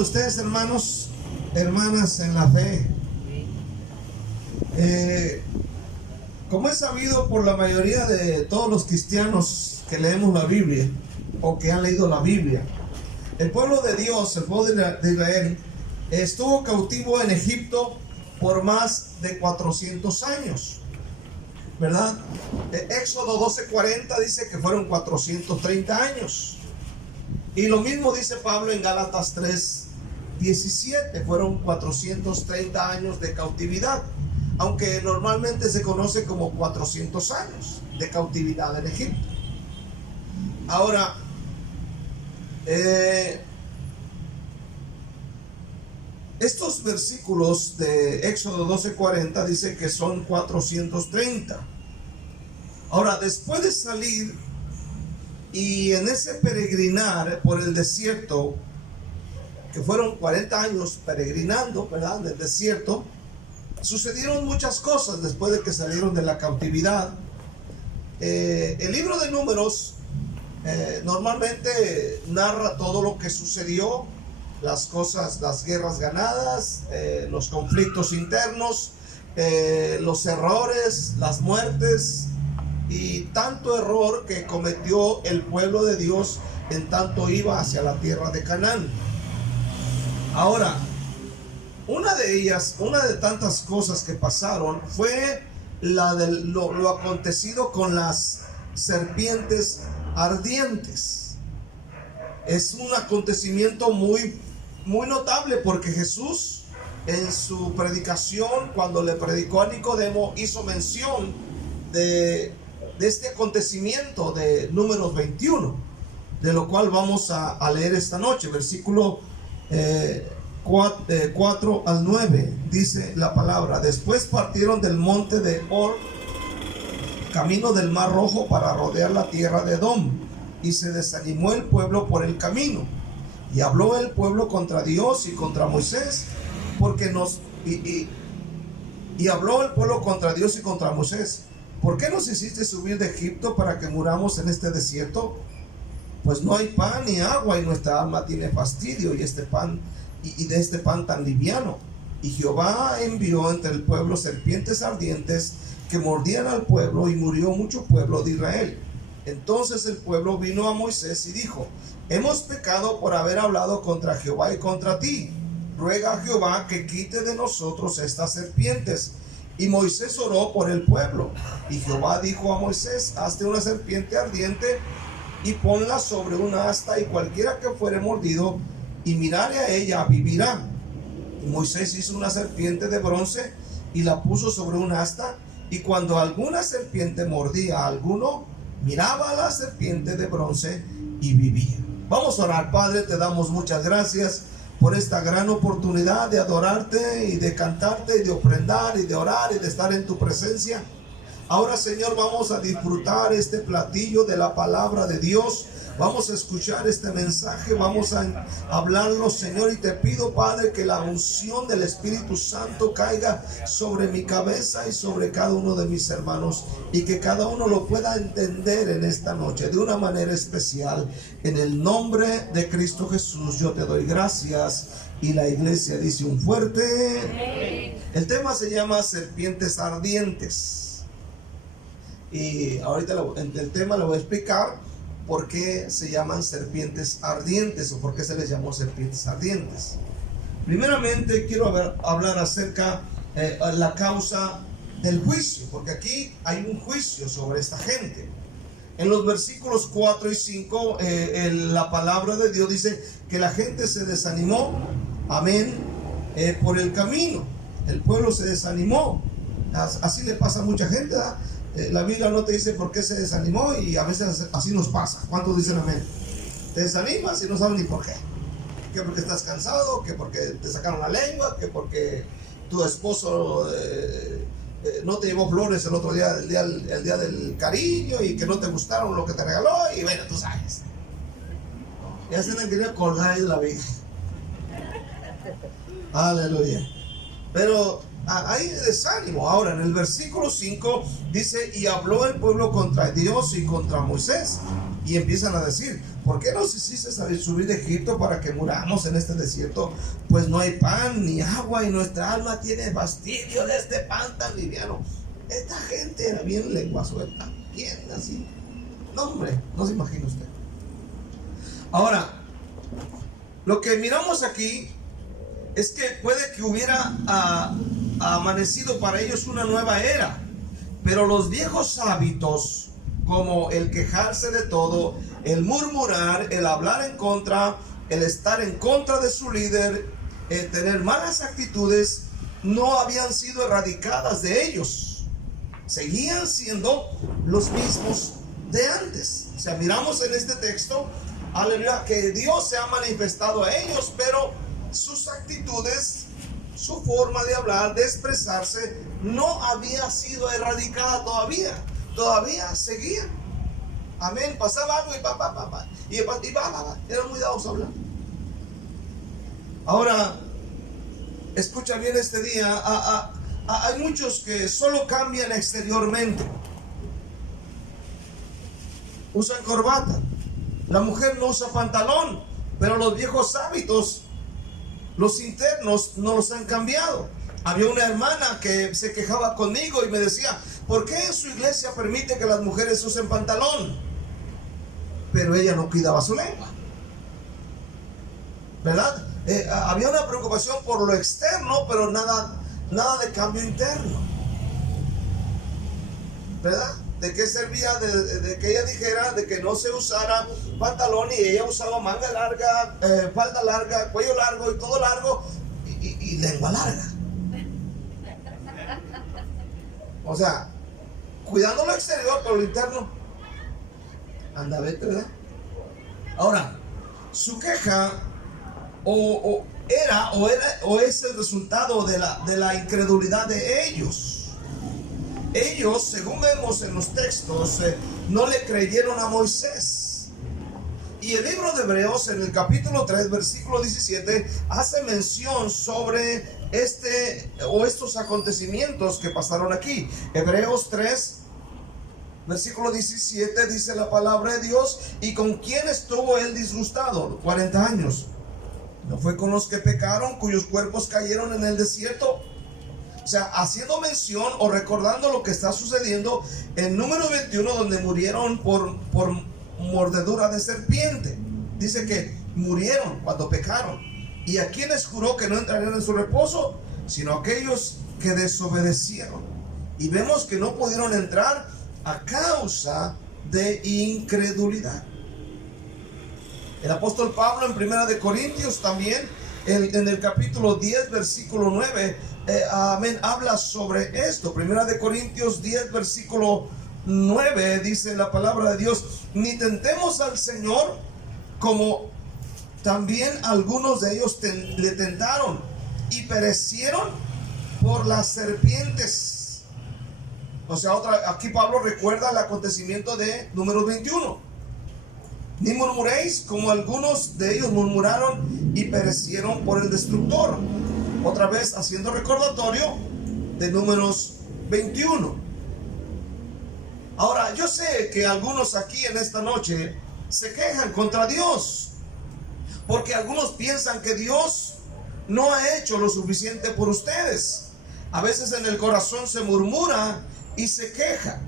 de ustedes, hermanos, hermanas en la fe? Como es sabido por la mayoría de todos los cristianos que leemos la Biblia o que han leído la Biblia, el pueblo de Dios, el pueblo de Israel, estuvo cautivo en Egipto por más de 400 años, ¿verdad? Éxodo 12:40 dice que fueron 430 años. Y lo mismo dice Pablo en Gálatas 3:17, fueron 430 años de cautividad, aunque normalmente se conoce como 400 años de cautividad en Egipto. Ahora, estos versículos de Éxodo 12:40 dice que son 430. Ahora, después de salir y en ese peregrinar por el desierto, que fueron 40 años peregrinando, ¿verdad?, del desierto, sucedieron muchas cosas después de que salieron de la cautividad. El libro de Números normalmente narra todo lo que sucedió, las cosas, las guerras ganadas, los conflictos internos, los errores, las muertes y tanto error que cometió el pueblo de Dios en tanto iba hacia la tierra de Canaán. Ahora, una de tantas cosas que pasaron fue lo acontecido con las serpientes ardientes. Es un acontecimiento muy notable, porque Jesús en su predicación, cuando le predicó a Nicodemo, hizo mención de este acontecimiento de Números 21, de lo cual vamos a leer esta noche, versículo 4 al 9, dice la palabra: después partieron del monte de Hor, camino del Mar Rojo, para rodear la tierra de Edom, y se desanimó el pueblo por el camino, y habló el pueblo contra Dios y contra Moisés, y habló el pueblo contra Dios y contra Moisés: ¿por qué nos hiciste subir de Egipto para que muramos en este desierto? Pues no hay pan ni agua, y nuestra alma tiene fastidio y de este pan tan liviano. Y Jehová envió entre el pueblo serpientes ardientes que mordían al pueblo, y murió mucho pueblo de Israel. Entonces el pueblo vino a Moisés y dijo: hemos pecado por haber hablado contra Jehová y contra ti. Ruega a Jehová que quite de nosotros estas serpientes. Y Moisés oró por el pueblo. Y Jehová dijo a Moisés: hazte una serpiente ardiente y ponla sobre una asta, y cualquiera que fuere mordido y mirare a ella vivirá. Y Moisés hizo una serpiente de bronce y la puso sobre un asta, y cuando alguna serpiente mordía a alguno, miraba a la serpiente de bronce y vivía. Vamos a orar. Padre, te damos muchas gracias por esta gran oportunidad de adorarte y de cantarte y de ofrendar y de orar y de estar en tu presencia. Ahora, Señor, vamos a disfrutar este platillo de la palabra de Dios. Vamos a escuchar este mensaje, vamos a hablarlo, Señor, y te pido, Padre, que la unción del Espíritu Santo caiga sobre mi cabeza y sobre cada uno de mis hermanos, y que cada uno lo pueda entender en esta noche de una manera especial. En el nombre de Cristo Jesús yo te doy gracias. Y la iglesia dice un fuerte. El tema se llama serpientes ardientes. Y ahorita el tema lo voy a explicar por qué se llaman serpientes ardientes, o por qué se les llamó serpientes ardientes. Primeramente quiero hablar acerca de la causa del juicio, porque aquí hay un juicio sobre esta gente. En los versículos 4 y 5 la palabra de Dios dice que la gente se desanimó, amén, por el camino. El pueblo se desanimó. Así le pasa a mucha gente, ¿verdad? La Biblia no te dice por qué se desanimó, y a veces así nos pasa. ¿Cuántos dicen amén? Te desanimas y no sabes ni por qué. Que porque estás cansado, que porque te sacaron la lengua, que porque tu esposo no te llevó flores el otro día, el día del cariño, y que no te gustaron lo que te regaló, y bueno, tú sabes. Ya se me quería colgar ahí de la vida. Aleluya. Pero hay desánimo. Ahora en el versículo 5 dice: y habló el pueblo contra Dios y contra Moisés. Y empiezan a decir: ¿por qué nos hiciste subir de Egipto para que muramos en este desierto? Pues no hay pan ni agua y nuestra alma tiene fastidio de este pan tan liviano. Esta gente era bien lengua suelta, bien así. No, hombre, no se imagina usted. Ahora, lo que miramos aquí es que puede que hubiera amanecido para ellos una nueva era, pero los viejos hábitos, como el quejarse de todo, el murmurar, el hablar en contra, el estar en contra de su líder, el tener malas actitudes, no habían sido erradicadas de ellos. Seguían siendo los mismos de antes. O sea, miramos en este texto, aleluya, que Dios se ha manifestado a ellos, pero sus actitudes, su forma de hablar, de expresarse, no había sido erradicada todavía. Todavía seguían. Amén. Pasaba algo y eran muy dados a hablar. Ahora, escucha bien este día. Hay muchos que solo cambian exteriormente. Usan corbata. La mujer no usa pantalón, pero los viejos hábitos, los internos, no los han cambiado. Había una hermana que se quejaba conmigo y me decía: ¿por qué en su iglesia permite que las mujeres usen pantalón? Pero ella no cuidaba su lengua, ¿verdad? Había una preocupación por lo externo, pero nada de cambio interno, ¿verdad? ¿De qué servía de que ella dijera de que no se usara pantalón y ella usaba manga larga, falda larga, cuello largo y todo largo y lengua larga? O sea, cuidando lo exterior, pero lo interno anda vete, ¿verdad? Ahora, su queja o es el resultado de la incredulidad de ellos. Ellos, según vemos en los textos, no le creyeron a Moisés. Y el libro de Hebreos, en el capítulo 3, versículo 17, hace mención sobre estos acontecimientos que pasaron aquí. Hebreos 3, versículo 17, dice la palabra de Dios: ¿y con quién estuvo él disgustado? 40 años. ¿No fue con los que pecaron, cuyos cuerpos cayeron en el desierto? O sea, haciendo mención o recordando lo que está sucediendo en número 21, donde murieron por mordedura de serpiente. Dice que murieron cuando pecaron. ¿Y a quienes juró que no entrarían en su reposo? Sino a aquellos que desobedecieron. Y vemos que no pudieron entrar a causa de incredulidad. El apóstol Pablo en 1 de Corintios también, en el capítulo 10, versículo 9, amén, habla sobre esto. 1 de Corintios 10, versículo 9, dice la palabra de Dios: ni tentemos al Señor, como también algunos de ellos le tentaron y perecieron por las serpientes. O sea, aquí Pablo recuerda el acontecimiento de número 21. Ni murmuréis como algunos de ellos murmuraron y perecieron por el destructor. Otra vez haciendo recordatorio de números 21. Ahora, yo sé que algunos aquí en esta noche se quejan contra Dios, porque algunos piensan que Dios no ha hecho lo suficiente por ustedes. A veces en el corazón se murmura y se queja.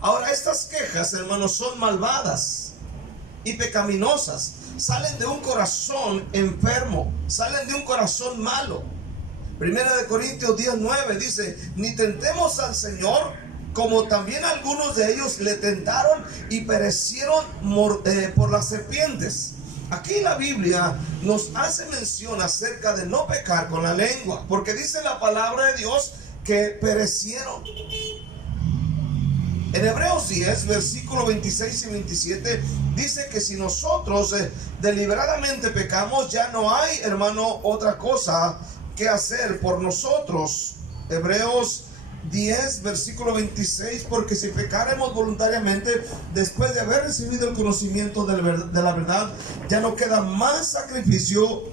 Ahora, estas quejas, hermanos, son malvadas y pecaminosas. Salen de un corazón enfermo, salen de un corazón malo. 1 de Corintios 10:9 dice: ni tentemos al Señor, como también algunos de ellos le tentaron y perecieron por las serpientes. Aquí la Biblia nos hace mención acerca de no pecar con la lengua, porque dice la palabra de Dios que perecieron. En Hebreos 10, versículos 26 y 27, dice que si nosotros deliberadamente pecamos, ya no hay, hermano, otra cosa que hacer por nosotros. Hebreos 10, versículo 26, porque si pecaremos voluntariamente, después de haber recibido el conocimiento de la verdad, ya no queda más sacrificio,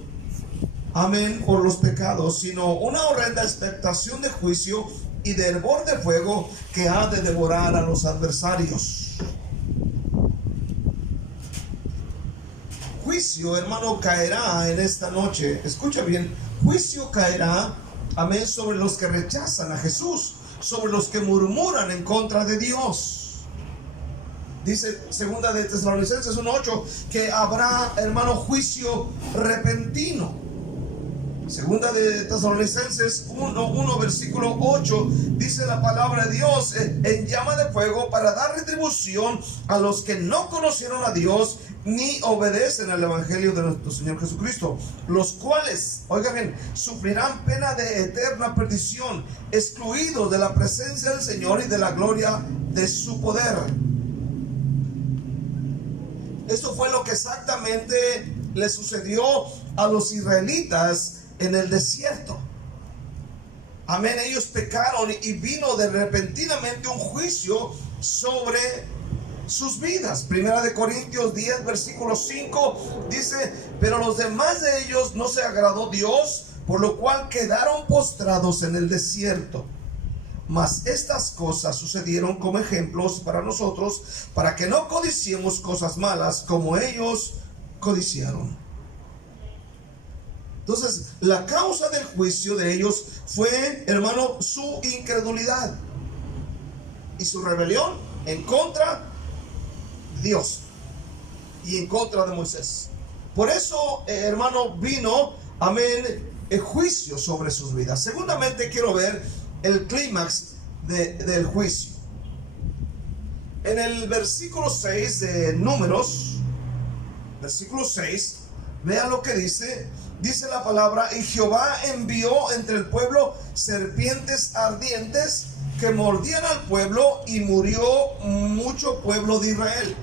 amén, por los pecados, sino una horrenda expectación de juicio y de hervor de fuego que ha de devorar a los adversarios. juicio, hermano, caerá en esta noche. Escucha bien, juicio caerá, amén, sobre los que rechazan a Jesús, sobre los que murmuran en contra de Dios. Dice segunda de Tesalonicenses 1:8 que habrá, hermano, juicio repentino. Segunda de Tesalonicenses 1 versículo 8 dice la palabra de Dios: en llama de fuego, para dar retribución a los que no conocieron a Dios ni obedecen al evangelio de nuestro Señor Jesucristo, los cuales, oigan bien, sufrirán pena de eterna perdición, excluidos de la presencia del Señor y de la gloria de su poder. Esto fue lo que exactamente le sucedió a los israelitas en el desierto. Amén, ellos pecaron y vino de repentinamente un juicio sobre sus vidas. Primera de Corintios 10 versículo 5 dice: pero los demás de ellos no se agradó Dios, por lo cual quedaron postrados en el desierto. Mas estas cosas sucedieron como ejemplos para nosotros, para que no codiciemos cosas malas como ellos codiciaron. Entonces, la causa del juicio de ellos fue, hermano, su incredulidad y su rebelión en contra de Dios y en contra de Moisés. Por eso, hermano, vino, amén, el juicio sobre sus vidas. Segundamente quiero ver el clímax del juicio. En el versículo 6 de Números, versículo 6, vean lo que dice. Dice la palabra: y Jehová envió entre el pueblo serpientes ardientes que mordían al pueblo, y murió mucho pueblo de Israel.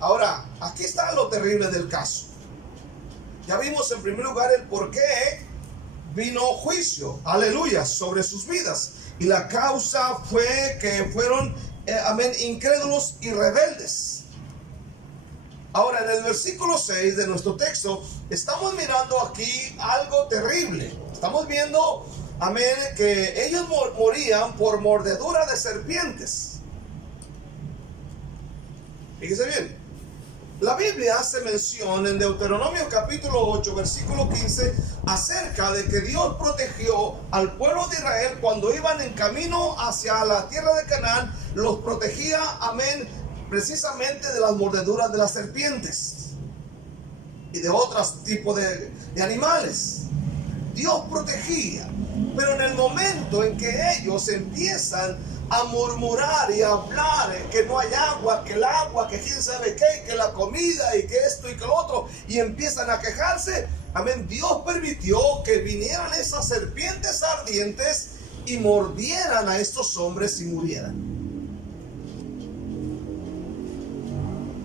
Ahora, aquí está lo terrible del caso. Ya vimos en primer lugar el por qué vino juicio, aleluya, sobre sus vidas. Y la causa fue que fueron, amén, incrédulos y rebeldes. Ahora, en el versículo 6 de nuestro texto, estamos mirando aquí algo terrible. Estamos viendo, amén, que ellos morían por mordedura de serpientes. Fíjese bien, la Biblia hace mención en Deuteronomio capítulo 8 versículo 15 acerca de que Dios protegió al pueblo de Israel cuando iban en camino hacia la tierra de Canaán. Los protegía, amén, precisamente de las mordeduras de las serpientes y de otros tipos de animales. Dios protegía, pero en el momento en que ellos empiezan a murmurar y a hablar que no hay agua, que el agua, que quién sabe qué, que la comida y que esto y que lo otro, y empiezan a quejarse, amén, Dios permitió que vinieran esas serpientes ardientes y mordieran a estos hombres y murieran.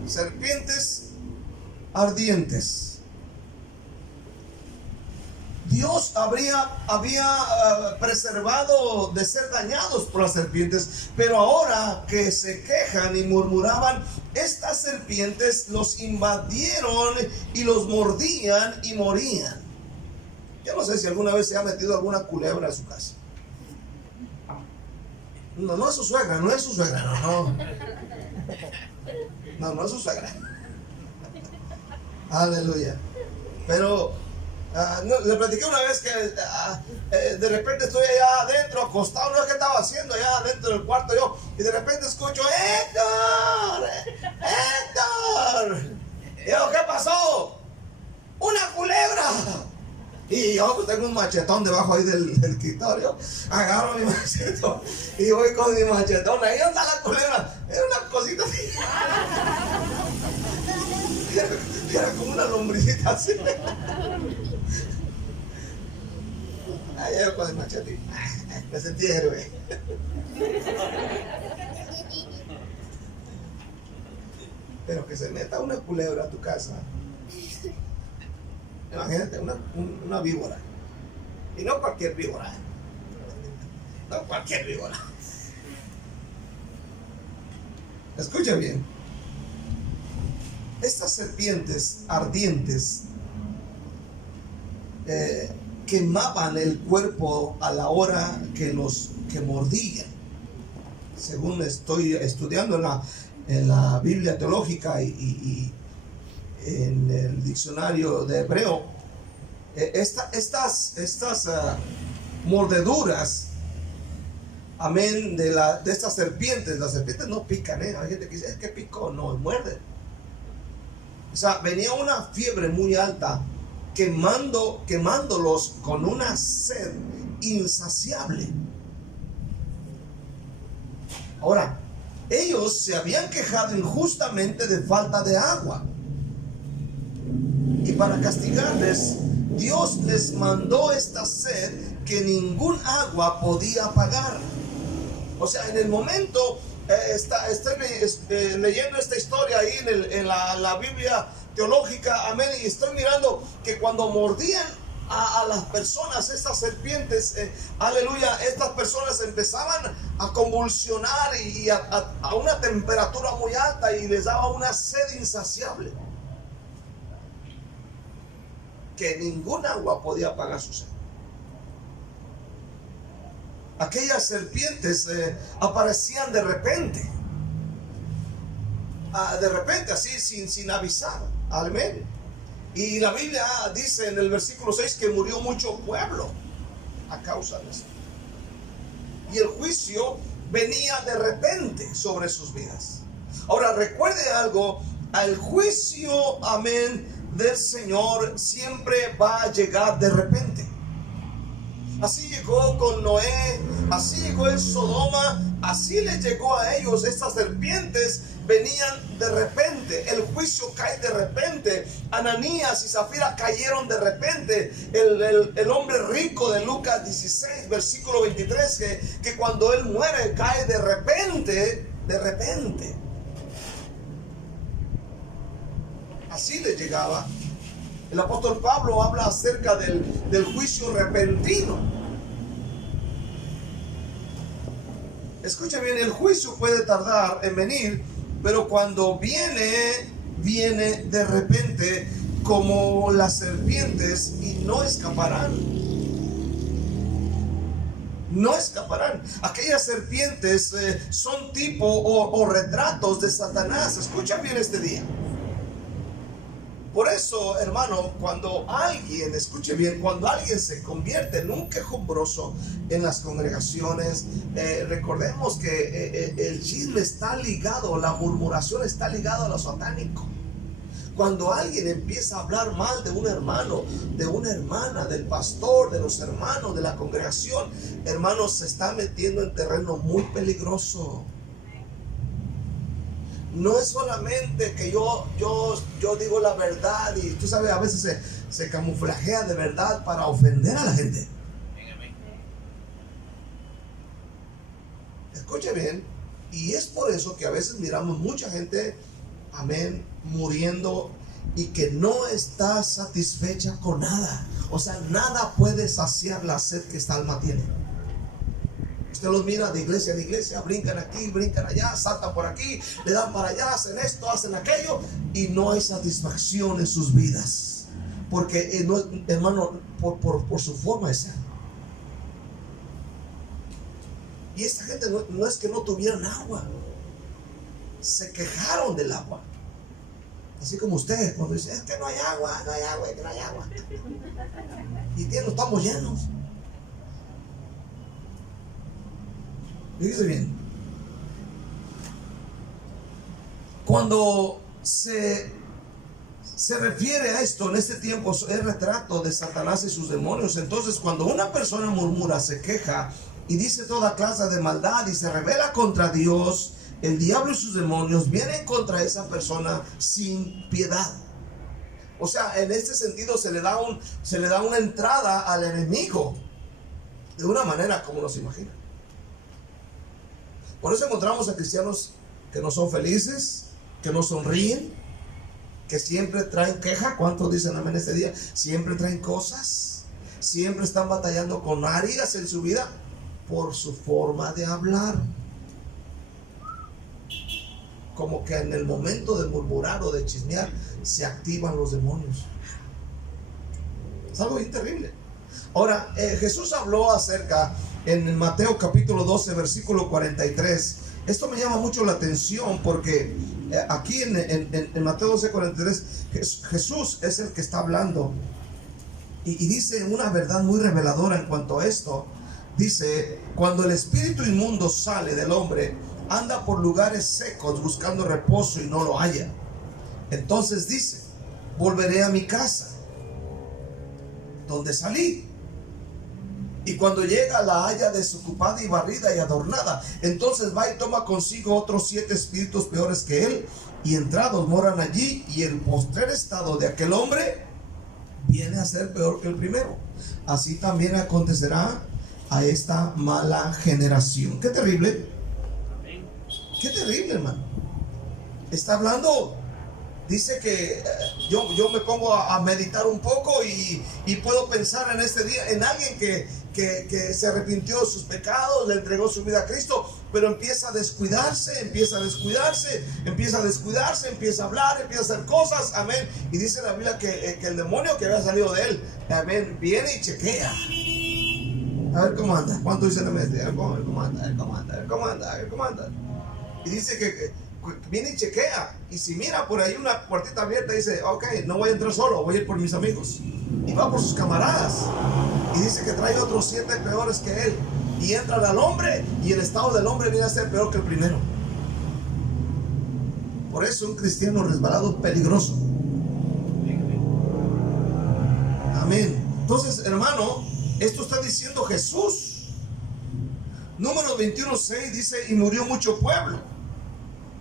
Serpientes ardientes. Dios había preservado de ser dañados por las serpientes, pero ahora que se quejan y murmuraban, estas serpientes los invadieron y los mordían y morían. Yo no sé si alguna vez se ha metido alguna culebra en su casa. No es su suegra, no es su suegra, no es su suegra. Aleluya. Pero le platiqué una vez que de repente estoy allá adentro acostado, no sé qué estaba haciendo allá adentro del cuarto yo, y de repente escucho: Héctor. Y yo: ¿qué pasó? ¡Una culebra! Y yo, pues, tengo un machetón debajo ahí del escritorio. Agarro mi machetón y voy con mi machetón. Ahí está la culebra. Era una cosita así. Era como una lombricita así. Ahí yo con el machete. Me sentí héroe. Pero que se meta una culebra a tu casa. Imagínate, una víbora. Y no cualquier víbora. No cualquier víbora. Escucha bien. Estas serpientes ardientes quemaban el cuerpo a la hora que mordían. Según estoy estudiando en la Biblia teológica y en el diccionario de hebreo, estas mordeduras, amén, de estas serpientes. Las serpientes no pican, hay gente que dice, es que picó, no, muerde. O sea, venía una fiebre muy alta, quemándolos con una sed insaciable. Ahora, ellos se habían quejado injustamente de falta de agua, y para castigarles, Dios les mandó esta sed que ningún agua podía apagar. O sea, en el momento, estoy leyendo esta historia ahí en la Biblia teológica, amén, y estoy mirando que cuando mordían a las personas, estas serpientes, aleluya, estas personas empezaban a convulsionar y a una temperatura muy alta, y les daba una sed insaciable que ningún agua podía apagar su sed. Aquellas serpientes aparecían de repente, así sin avisar, amén. Y la Biblia dice en el versículo 6 que murió mucho pueblo a causa de eso. Y el juicio venía de repente sobre sus vidas. Ahora, recuerde algo, al juicio, amén, del Señor siempre va a llegar de repente. Así llegó con Noé, así llegó en Sodoma, así les llegó a ellos. Estas serpientes venían de repente, el juicio cae de repente. Ananías y Zafira cayeron de repente. El hombre rico de Lucas 16, versículo 23, que cuando él muere cae de repente, de repente. Así les llegaba. El apóstol Pablo habla acerca del juicio repentino. Escuche bien, el juicio puede tardar en venir, pero cuando viene de repente, como las serpientes, y no escaparán. No escaparán. Aquellas serpientes son tipo o retratos de Satanás. Escucha bien este día. Por eso, hermano, cuando alguien, escuche bien, cuando alguien se convierte en un quejumbroso en las congregaciones, recordemos que el chisme está ligado, la murmuración está ligado a lo satánico. Cuando alguien empieza a hablar mal de un hermano, de una hermana, del pastor, de los hermanos, de la congregación, hermanos, se está metiendo en terreno muy peligroso. No es solamente que yo digo la verdad, y tú sabes, a veces se camuflajea de verdad para ofender a la gente. Escuche bien, y es por eso que a veces miramos mucha gente, amén, muriendo, y que no está satisfecha con nada. O sea, nada puede saciar la sed que esta alma tiene. Usted los mira de iglesia en iglesia, brincan aquí, brincan allá, saltan por aquí, le dan para allá, hacen esto, hacen aquello, y no hay satisfacción en sus vidas, porque hermano, por su forma de ser. Y esta gente no es que no tuvieran agua, se quejaron del agua. Así como ustedes cuando dicen, es que no hay agua, no hay agua, no hay agua, y no estamos llenos. Fíjese bien, cuando se refiere a esto en este tiempo, es retrato de Satanás y sus demonios. Entonces, cuando una persona murmura, se queja y dice toda clase de maldad y se revela contra Dios, el diablo y sus demonios vienen contra esa persona sin piedad. O sea, en este sentido se le da una entrada al enemigo de una manera como no se imagina. Por eso encontramos a cristianos que no son felices, que no sonríen, que siempre traen queja. ¿Cuántos dicen amén este día? Siempre traen cosas, siempre están batallando con áreas en su vida por su forma de hablar. Como que en el momento de murmurar o de chismear se activan los demonios. Es algo bien terrible. Ahora, Jesús habló acerca, en Mateo capítulo 12, versículo 43, Esto me llama mucho la atención porque aquí en Mateo 12:43 Jesús es el que está hablando y dice una verdad muy reveladora en cuanto a esto. Dice: cuando el espíritu inmundo sale del hombre, anda por lugares secos buscando reposo y no lo halla. Entonces dice: volveré a mi casa donde salí. Y cuando llega, la halla desocupada y barrida y adornada. Entonces va y toma consigo otros 7 espíritus peores que él, y entrados moran allí, y el postrer estado de aquel hombre viene a ser peor que el primero. Así también acontecerá a esta mala generación. Qué terrible. Qué terrible, hermano. Está hablando. Dice que yo me pongo a meditar un poco y puedo pensar en este día en alguien que se arrepintió de sus pecados, le entregó su vida a Cristo, pero empieza a descuidarse, empieza a hablar, empieza a hacer cosas, amén. Y dice la Biblia que el demonio que había salido de él, amén, viene y chequea. A ver cómo anda. ¿Cuánto dice la mente? A ver cómo anda. Y dice que viene y chequea, y si mira por ahí una puertita abierta, dice: ok, no voy a entrar solo, voy a ir por mis amigos. Y va por sus camaradas, y dice que trae otros 7 peores que él, y entran al hombre, y el estado del hombre viene a ser peor que el primero. Por eso un cristiano resbalado es peligroso. Amén. Entonces, hermano, esto está diciendo Jesús. Números 21:6 dice: y murió mucho pueblo.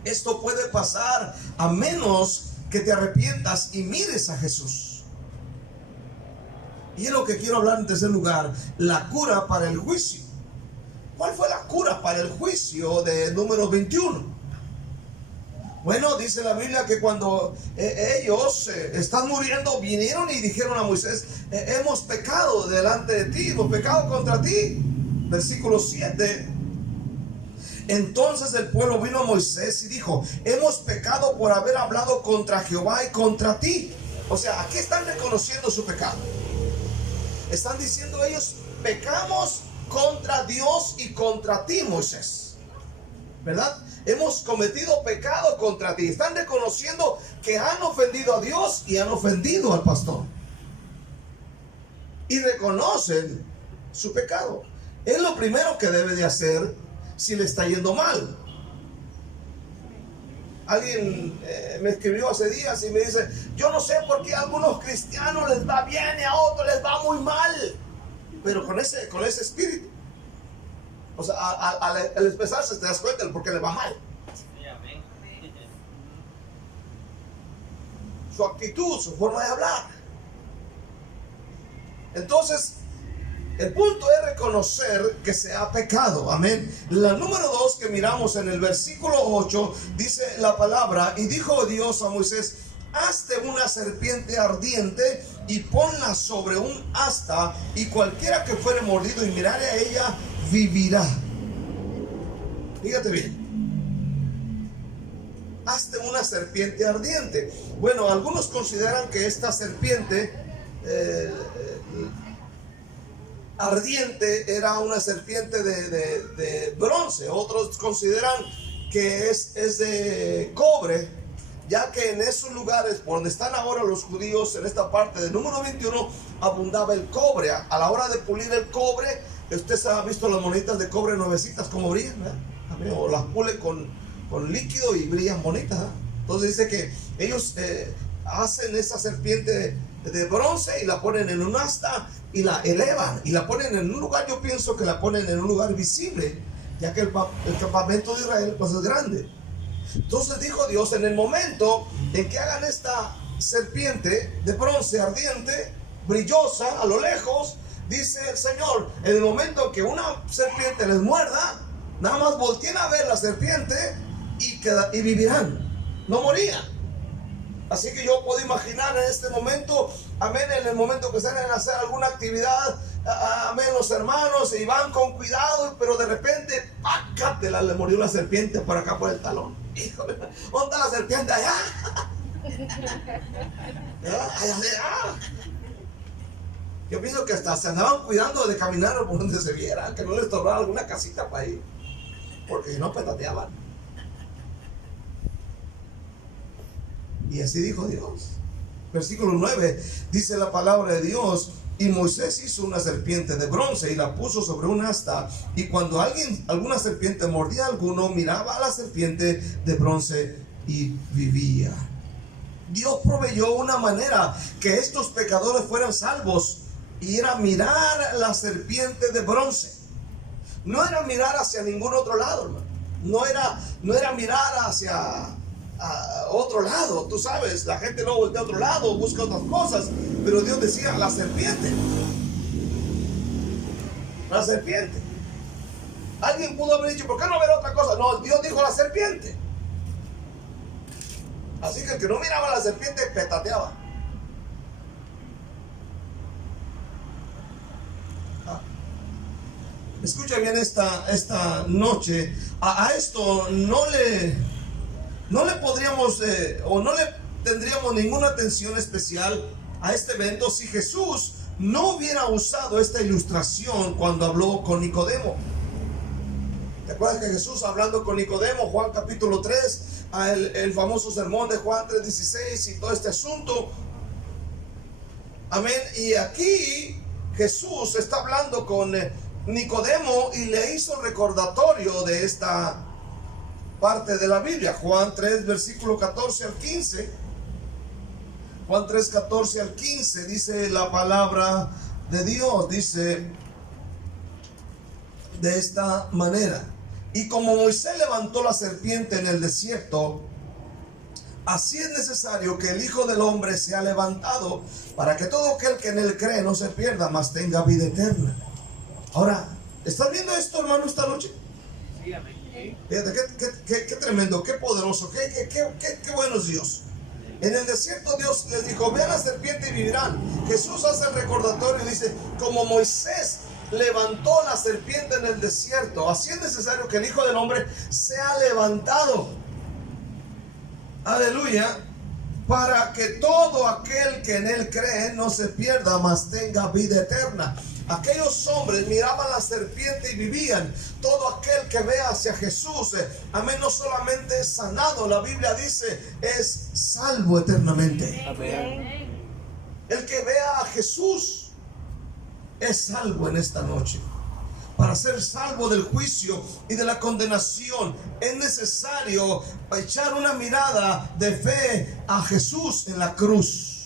Esto puede pasar a menos que te arrepientas y mires a Jesús. Y es lo que quiero hablar en tercer lugar: la cura para el juicio. ¿Cuál fue la cura para el juicio de Números 21? Bueno, dice la Biblia que cuando ellos están muriendo, vinieron y dijeron a Moisés: hemos pecado delante de ti, hemos pecado contra ti. Versículo 7. Entonces el pueblo vino a Moisés y dijo: hemos pecado por haber hablado contra Jehová y contra ti. O sea, aquí están reconociendo su pecado. Están diciendo ellos: pecamos contra Dios y contra ti, Moisés, ¿verdad? Hemos cometido pecado contra ti. Están reconociendo que han ofendido a Dios y han ofendido al pastor, y reconocen su pecado. Es lo primero que debe de hacer si le está yendo mal. Alguien me escribió hace días y me dice: yo no sé por qué a algunos cristianos les va bien y a otros les va muy mal. Pero con ese espíritu, o sea, al expresarse te das cuenta del por qué le va mal. Su actitud, su forma de hablar. Entonces, el punto es reconocer que se ha pecado. Amén. La número 2 que miramos en el versículo 8, dice la palabra: y dijo Dios a Moisés: hazte una serpiente ardiente y ponla sobre un asta, y cualquiera que fuere mordido y mirare a ella vivirá. Fíjate bien. Hazte una serpiente ardiente. Bueno, algunos consideran que esta serpiente ardiente era una serpiente de bronce. Otros consideran que es de cobre, ya que en esos lugares por donde están ahora los judíos, en esta parte del número 21, abundaba el cobre. A la hora de pulir el cobre, usted ha visto las moneditas de cobre nuevecitas como brillan, ¿eh? O las pulen con líquido y brillan bonitas, ¿eh? Entonces dice que ellos hacen esa serpiente de bronce y la ponen en un asta y la elevan y la ponen en un lugar. Yo pienso que la ponen en un lugar visible, ya que el campamento de Israel pues es grande. Entonces dijo Dios: en el momento en que hagan esta serpiente de bronce ardiente, brillosa a lo lejos, dice el Señor, en el momento en que una serpiente les muerda, nada más volteen a ver la serpiente y vivirán, no morían. Así que yo puedo imaginar en este momento, amén, en el momento que salen a hacer alguna actividad, amén, los hermanos, y van con cuidado, pero de repente, ¡pácatela! Le murió la serpiente por acá por el talón. Híjole, ¿dónde está la serpiente? Allá. Allá. Yo pienso que hasta se andaban cuidando de caminar por donde se viera, que no les tocara alguna casita para ir. porque no petateaban. Y así dijo Dios. Versículo 9 dice la palabra de Dios: y Moisés hizo una serpiente de bronce y la puso sobre un asta, y cuando alguna serpiente mordía a alguno, miraba a la serpiente de bronce y vivía. Dios proveyó una manera que estos pecadores fueran salvos, y era mirar la serpiente de bronce. No era mirar hacia ningún otro lado, hermano. No era mirar hacia otro lado. Tú sabes, la gente no voltea a otro lado, busca otras cosas, pero Dios decía la serpiente. La serpiente. Alguien pudo haber dicho, ¿por qué no ver otra cosa? No, Dios dijo la serpiente. Así que el que no miraba a la serpiente petateaba. Escucha bien esta noche. A esto no le podríamos o no le tendríamos ninguna atención especial a este evento si Jesús no hubiera usado esta ilustración cuando habló con Nicodemo. ¿Te acuerdas que Jesús, hablando con Nicodemo, Juan capítulo 3, el famoso sermón de Juan 3:16 y todo este asunto? Amén. Y aquí Jesús está hablando con Nicodemo y le hizo recordatorio de esta parte de la Biblia. Juan 3, versículo 14 al 15. Juan 3, 14 al 15 dice la palabra de Dios. Dice de esta manera: y como Moisés levantó la serpiente en el desierto, así es necesario que el Hijo del Hombre sea levantado, para que todo aquel que en él cree no se pierda, mas tenga vida eterna. Ahora, ¿estás viendo esto, hermano, esta noche? Sí, amén. Fíjate, qué tremendo, qué poderoso, qué bueno es Dios. En el desierto Dios les dijo: vean la serpiente y vivirán. Jesús hace el recordatorio y dice: como Moisés levantó la serpiente en el desierto, así es necesario que el Hijo del Hombre sea levantado. Aleluya. Para que todo aquel que en él cree no se pierda, mas tenga vida eterna. Aquellos hombres miraban la serpiente y vivían. Todo aquel que vea hacia Jesús, amén, no solamente es sanado, la Biblia dice, es salvo eternamente. Amén. El que vea a Jesús es salvo en esta noche. Para ser salvo del juicio y de la condenación es necesario echar una mirada de fe a Jesús en la cruz.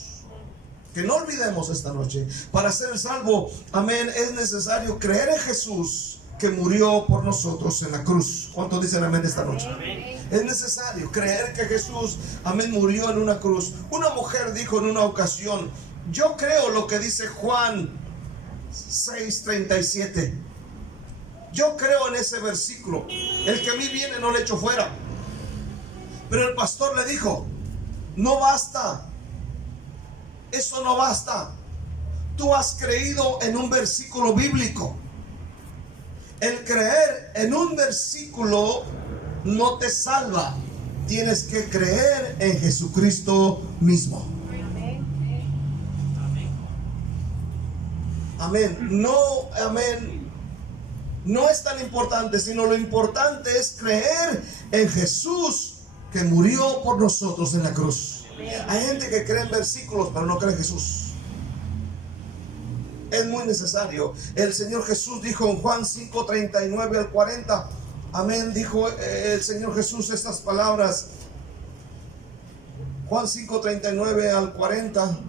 Que no olvidemos esta noche: para ser salvo, amén, es necesario creer en Jesús, que murió por nosotros en la cruz. ¿Cuántos dicen amén esta noche? Amén. Es necesario creer que Jesús, amén, murió en una cruz. Una mujer dijo en una ocasión: yo creo lo que dice Juan 6:37. Yo creo en ese versículo. El que a mí viene no le echo fuera. Pero el pastor le dijo: no basta. Eso no basta. Tú has creído en un versículo bíblico. El creer en un versículo no te salva. Tienes que creer en Jesucristo mismo. Amén. No, amén. No es tan importante, sino lo importante es creer en Jesús, que murió por nosotros en la cruz. Hay gente que cree en versículos, pero no cree en Jesús. Es muy necesario. El Señor Jesús dijo en Juan 5:39 al 40, amén, dijo el Señor Jesús estas palabras. Juan 5:39 al 40.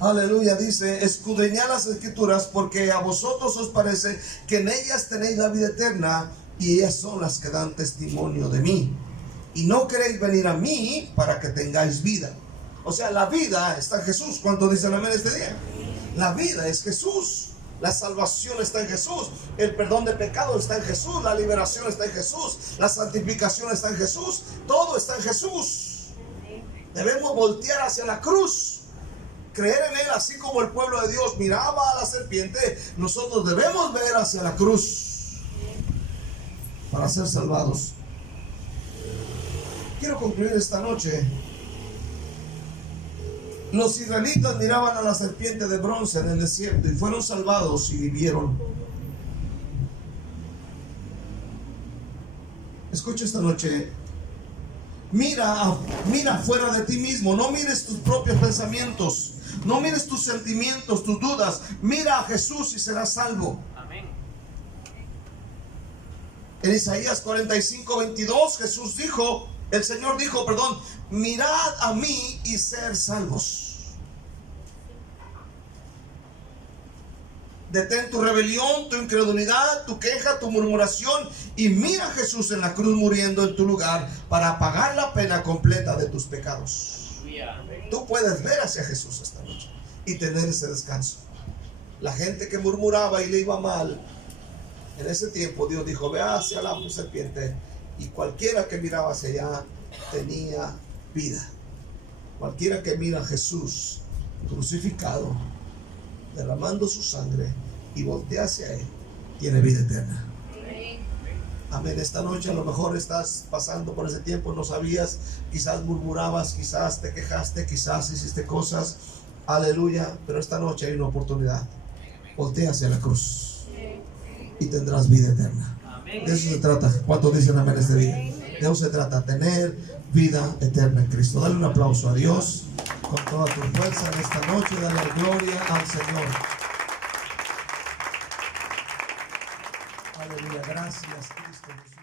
Aleluya, dice: escudriñad las escrituras, porque a vosotros os parece que en ellas tenéis la vida eterna, y ellas son las que dan testimonio de mí. Y no queréis venir a mí para que tengáis vida. O sea, la vida está en Jesús. ¿Cuántos dicen amén este día? La vida es Jesús. La salvación está en Jesús. El perdón de pecado está en Jesús. La liberación está en Jesús. La santificación está en Jesús. Todo está en Jesús. Debemos voltear hacia la cruz, creer en Él, así como el pueblo de Dios miraba a la serpiente. Nosotros debemos ver hacia la cruz para ser salvados. Quiero concluir esta noche. Los israelitas miraban a la serpiente de bronce en el desierto y fueron salvados y vivieron. Escucha esta noche. Mira fuera de ti mismo. No mires tus propios pensamientos. No mires tus sentimientos, tus dudas. Mira a Jesús y serás salvo. Amén. En Isaías 45:22 Jesús dijo, el Señor dijo, mirad a mí y ser salvos. Detén tu rebelión, tu incredulidad, tu queja, tu murmuración y mira a Jesús en la cruz muriendo en tu lugar para pagar la pena completa de tus pecados. Tú puedes ver hacia Jesús esta noche y tener ese descanso. La gente que murmuraba y le iba mal, en ese tiempo Dios dijo, ve hacia la serpiente, y cualquiera que miraba hacia allá tenía vida. Cualquiera que mira a Jesús crucificado, derramando su sangre y voltea hacia Él, tiene vida eterna. Amén. Esta noche a lo mejor estás pasando por ese tiempo, no sabías, quizás murmurabas, quizás te quejaste, quizás hiciste cosas, aleluya, pero esta noche hay una oportunidad. Voltea hacia la cruz y tendrás vida eterna. De eso se trata. ¿Cuántos dicen amén este día? De eso se trata, tener vida eterna en Cristo. Dale un aplauso a Dios con toda tu fuerza en esta noche. Dale gloria al Señor. Aleluya, gracias Cristo Jesús.